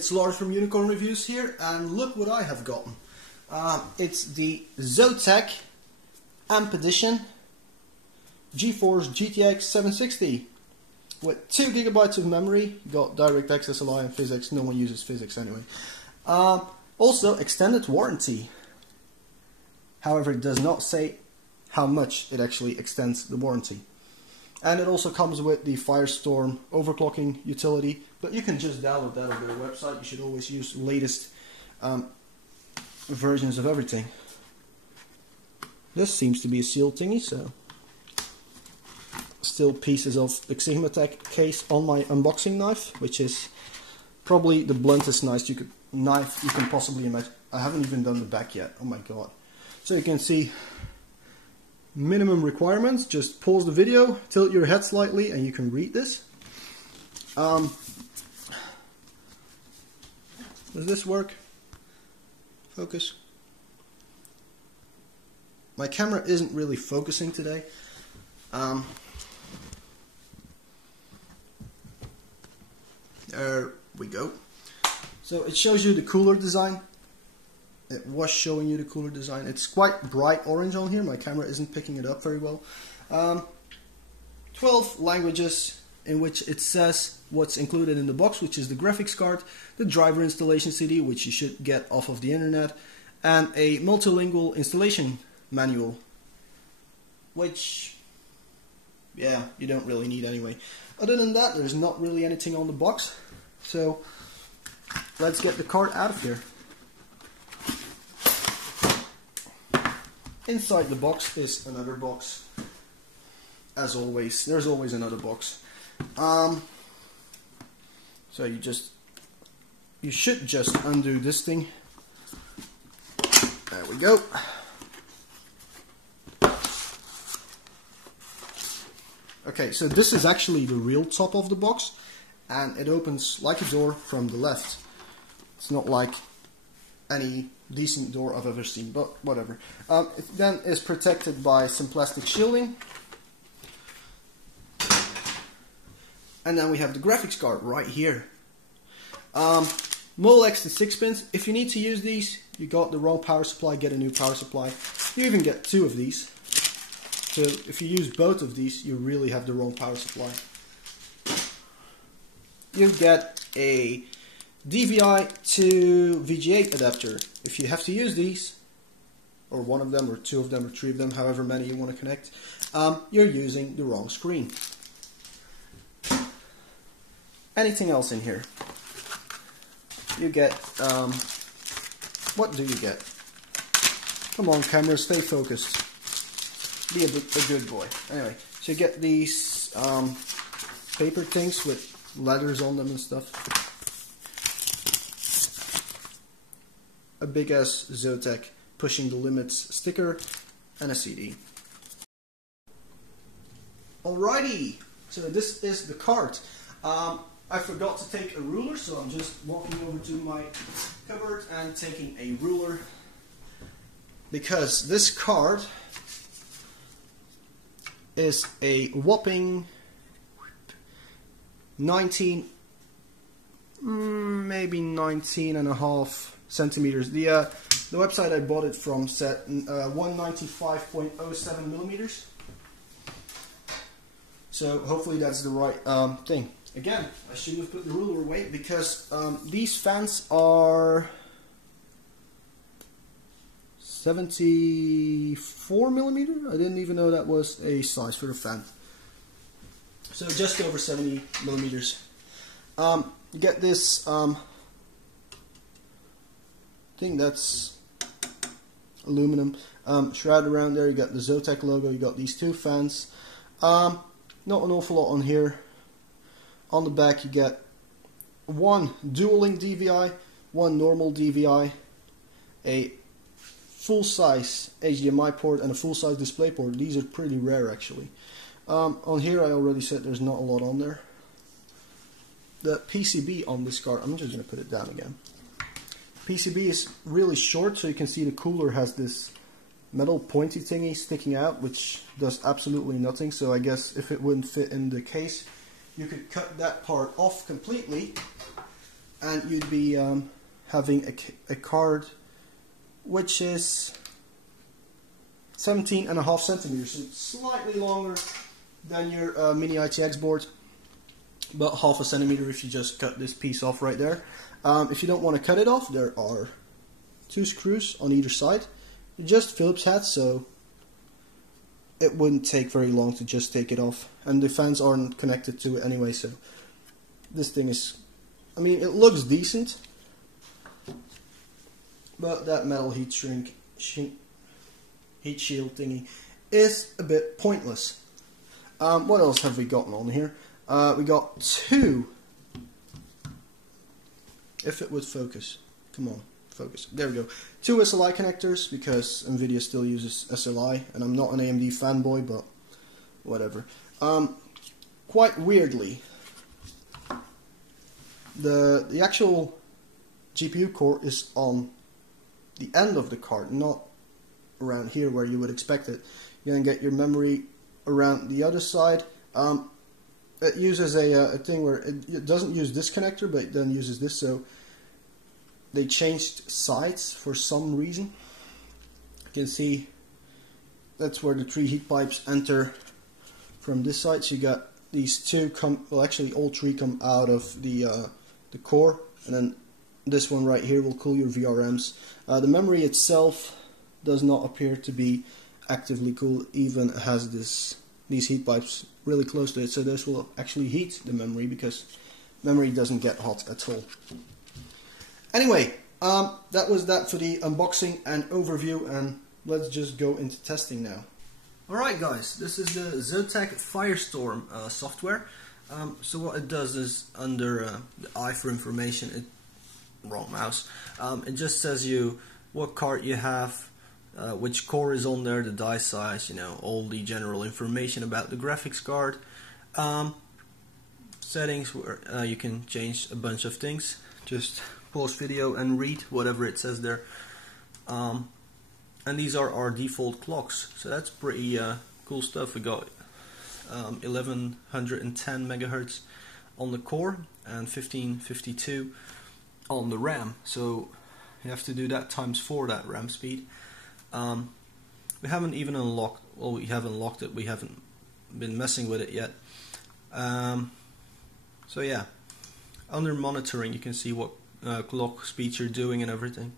it's Lars from Unicorn Reviews here, and look what I have gotten. It's the Zotac Amp Edition GeForce GTX 760 with 2 GB of memory. Got DirectX, SLI and physics. No one uses physics anyway. Also extended warranty. However, it does not say how much it actually extends the warranty. And it also comes with the Firestorm overclocking utility, but you can just download that on their website. You should always use the latest versions of everything. This seems to be a sealed thingy, so still pieces of the Sigmatech case on my unboxing knife, which is probably the bluntest knife you can possibly imagine. I haven't even done the back yet. Oh my god! So you can see minimum requirements. Just pause the video, tilt your head slightly, and you can read this. Does this work? Focus. My camera isn't really focusing today. There we go. So it shows you the cooler design. It was showing you the cooler design. It's quite bright orange on here. My camera isn't picking it up very well. 12 languages in which it says what's included in the box, which is the graphics card, the driver installation CD, which you should get off of the internet, and a multilingual installation manual, which, yeah, you don't really need anyway. Other than that, there's not really anything on the box. So let's get the card out of here. Inside the box is another box. As always, there's always another box. So you should just undo this thing. There we go. Okay, so this is actually the real top of the box, and it opens like a door from the left. It's not like any decent door I've ever seen, but whatever. It then is protected by some plastic shielding. And then we have the graphics card right here. Molex to 6 pins. If you need to use these, you got the wrong power supply, get a new power supply. You even get 2 of these. So if you use both of these, you really have the wrong power supply. You get a DVI to VGA adapter. If you have to use these, or one of them, or 2 of them, or 3 of them, however many you want to connect, you're using the wrong screen. Anything else in here? You get, what do you get? Come on, camera, stay focused. Be a good boy. Anyway, so you get these paper things with letters on them and stuff. A big ass Zotac Pushing the Limits sticker and a CD. Alrighty, so this is the card. I forgot to take a ruler, so I'm just walking over to my cupboard and taking a ruler, because this card is a whopping 19, maybe 19.5 centimeters. The website I bought it from said 195.07 millimeters. So hopefully that's the right thing. Again, I should have put the ruler away, because these fans are 74 millimeter. I didn't even know that was a size for the fan. So just over 70 millimeters. You get this thing that's aluminum shroud around there. You got the Zotac logo. You got these 2 fans. Not an awful lot on here. On the back you get 1 dual-link DVI, 1 normal DVI, a full-size HDMI port, and a full-size display port. These are pretty rare actually. On here I already said there's not a lot on there. The PCB on this card, I'm just going to put it down again. PCB is really short, so you can see the cooler has this metal pointy thingy sticking out, which does absolutely nothing. So I guess if it wouldn't fit in the case, you could cut that part off completely and you'd be having a card which is 17.5 centimeters, so it's slightly longer than your mini ITX board, but half a centimeter if you just cut this piece off right there. If you don't want to cut it off, there are 2 screws on either side. They're just Phillips heads, so it wouldn't take very long to just take it off, and the fans aren't connected to it anyway, so this thing is, I mean, it looks decent, but that metal heat shield thingy is a bit pointless. What else have we gotten on here? We got 2, if it would focus, come on, focus, there we go, 2 SLI connectors, because Nvidia still uses SLI, and I'm not an AMD fanboy, but whatever. Quite weirdly, the actual GPU core is on the end of the card, not around here where you would expect it. You're going to get your memory around the other side. It uses a thing where it doesn't use this connector, but it then uses this, so they changed sides for some reason. You can see that's where the 3 heat pipes enter from this side. So you got these 2 come, well actually all 3 come out of the core, and then this one right here will cool your VRMs. The memory itself does not appear to be actively cooled, even has these heat pipes really close to it, so this will actually heat the memory, because memory doesn't get hot at all. Anyway, that was that for the unboxing and overview, and let's just go into testing now. Alright guys, this is the Zotac Firestorm software. So what it does is, under the I for information, wrong mouse, it just says you what card you have, which core is on there, the die size, you know, all the general information about the graphics card. Settings where you can change a bunch of things. Just pause video and read whatever it says there. And these are our default clocks, so that's pretty cool stuff. We got 1110 megahertz on the core and 1552 on the RAM, so you have to do that times 4, that RAM speed. We haven't even unlocked, well, we have unlocked it, we haven't been messing with it yet. So yeah, under monitoring you can see what clock speeds you're doing and everything,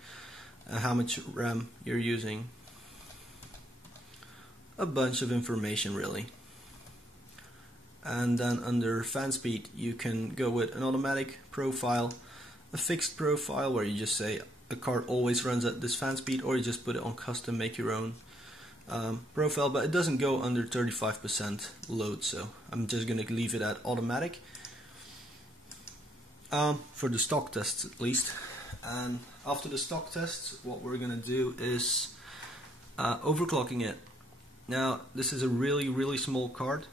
how much RAM you're using, a bunch of information really. And then under fan speed you can go with an automatic profile, a fixed profile where you just say a card always runs at this fan speed, or you just put it on custom, make your own profile, but it doesn't go under 35% load, so I'm just going to leave it at automatic for the stock tests at least. And after the stock tests, what we're going to do is overclocking it. Now this is a really small card,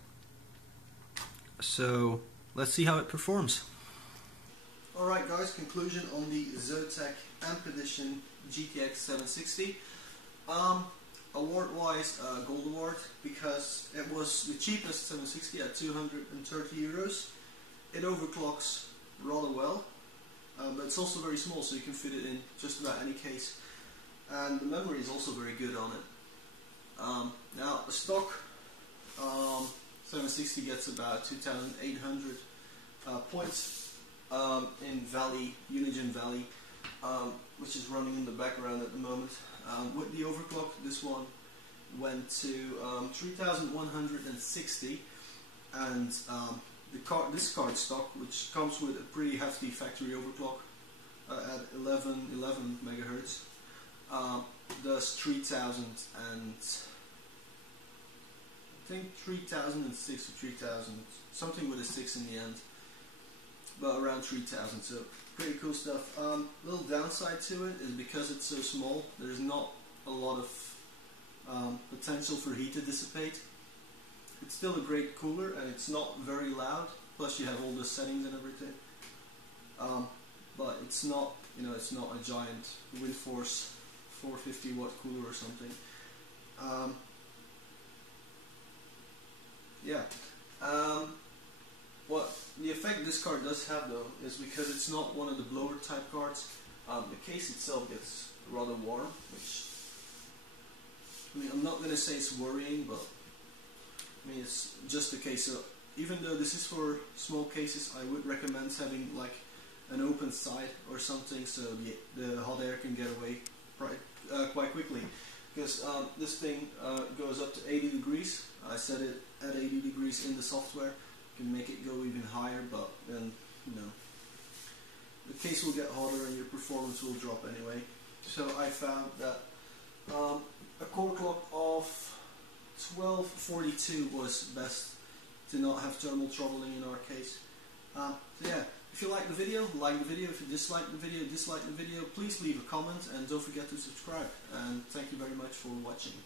so let's see how it performs. Alright guys, conclusion on the Zotac Amp Edition GTX 760. Award wise, gold award, because it was the cheapest 760 at 230 euros. It overclocks rather well, but it's also very small, so you can fit it in just about any case. And the memory is also very good on it. Now the stock 760 gets about 2,800 points in Valley, Unigine Valley, which is running in the background at the moment. With the overclock, this one went to 3,160, and this card stock, which comes with a pretty hefty factory overclock at 11 megahertz, does 3,000 and I think 3,006 or 3,000, something with a 6 in the end, but around 3,000. So pretty cool stuff. Little downside to it is because it's so small, there's not a lot of potential for heat to dissipate. It's still a great cooler, and it's not very loud. Plus, you have all the settings and everything. But it's not, you know, it's not a giant WindForce 450 watt cooler or something. Yeah. What the effect this card does have though is because it's not one of the blower type cards. The case itself gets rather warm, which, I mean, I'm not going to say it's worrying, but I mean, it's just the case. So even though this is for small cases, I would recommend having like an open side or something so the hot air can get away quite quickly. Because this thing goes up to 80 degrees. I set it at 80 degrees in the software. You can make it go even higher, but then, you know, the case will get hotter and your performance will drop anyway. So I found that a core clock of 1242 was best to not have thermal throttling in our case. So yeah, if you like the video, like the video. If you dislike the video, dislike the video. Please leave a comment and don't forget to subscribe. And thank you very much for watching.